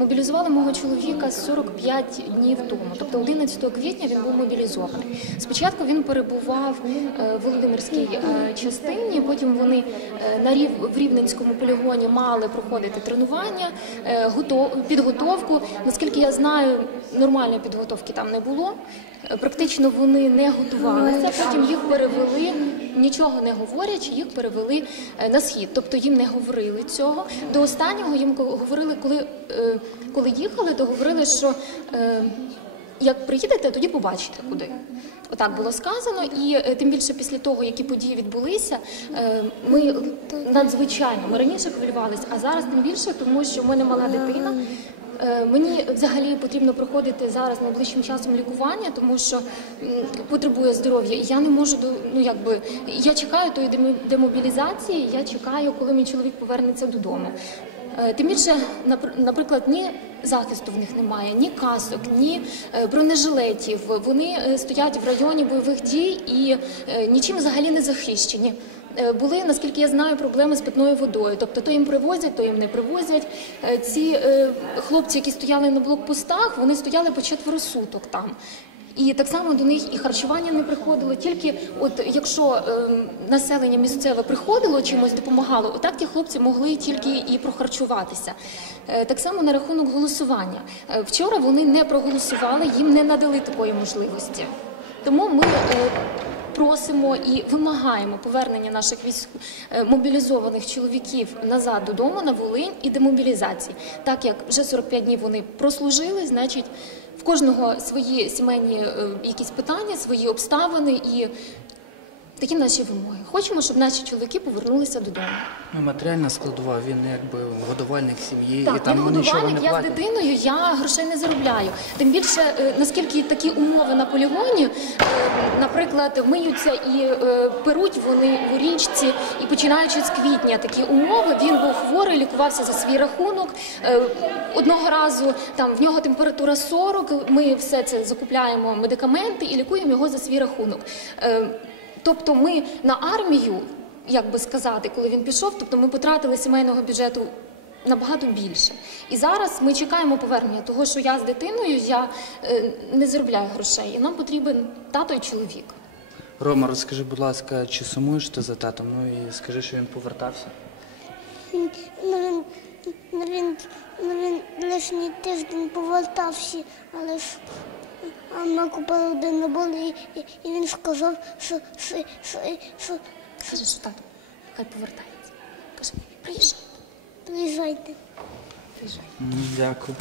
Мобілізували мого чоловіка 45 днів тому, тобто 11 квітня він був мобілізований. Спочатку він перебував е, в Володимирській е, частині. Потім вони е, на рів в Рівненському полігоні мали проходити тренування, готов підготовку. Наскільки я знаю, нормальної підготовки там не було. Практично вони не готувалися. Потім їх перевели, нічого не говорячи, їх перевели е, на схід. Тобто їм не говорили цього. До останнього їм говорили, коли, е, коли їхали, то говорили, що е, як приїдете, тоді побачите куди. Отак було сказано, і тим більше після того, які події відбулися, ми надзвичайно ми раніше хвилювалися, а зараз тим більше, тому що в мене мала дитина. Е, Мені взагалі потрібно проходити зараз найближчим часом лікування, тому що потребує здоров'я. Я не можу до ну якби я чекаю тої демо- демобілізації. Я чекаю, коли мій чоловік повернеться додому. Е, Тим більше, напр- наприклад, ні захисту в них немає, ні касок, ні е, бронежилетів. Вони стоять в районі бойових дій і нічим взагалі не захищені. Е, Були, наскільки я знаю, проблеми з питною водою. Тобто то їм привозять, то їм не привозять. Е, Ці е, хлопці, які стояли на блокпостах, вони стояли по четверо суток там. І так само до них і харчування не приходило. Тільки от якщо е, населення місцеве приходило чимось допомагало, отак ті хлопці могли тільки і прохарчуватися. Е, так само на рахунок голосування. Е, вчора вони не проголосували, їм не надали такої можливості. Тому ми е, просимо і вимагаємо повернення наших військ е, мобілізованих чоловіків назад додому на Волинь і демобілізації. Так як вже 45 днів вони прослужили, значить в кожного свої сімейні е, якісь питання, свої обставини і такі наші вимоги. Хочемо, щоб наші чоловіки повернулися додому. Ну, матеріальна складова, він якби годувальник сім'ї, і там він годувальник, не я з дитиною, я грошей не заробляю. Тим більше, е, наскільки такі умови на полігоні, е, наприклад, миються і е, перуть вони у річці, і починаючи з квітня такі умови, він був хворий, лікувався за свій рахунок. Одного разу там в нього температура 40, ми все це закупляємо медикаменти і лікуємо його за свій рахунок. Тобто ми на армію, як би сказати, коли він пішов, тобто ми потратили сімейного бюджету набагато більше. І зараз ми чекаємо повернення того, що я з дитиною я е, не заробляю грошей, і нам потрібен тато і чоловік. Рома, розкажи, будь ласка, чи сумуєш ти за татом? Ну і скажи, що він повертався. Ну, він, ну, він, ну, він лишній тиждень повертався, але ж ми купили один набор, і, і, і він сказав, що, що, що, що, Каже, що тато, хай повертається. Каже, приїжджайте. приїжджайте. Приїжджайте. Дякую.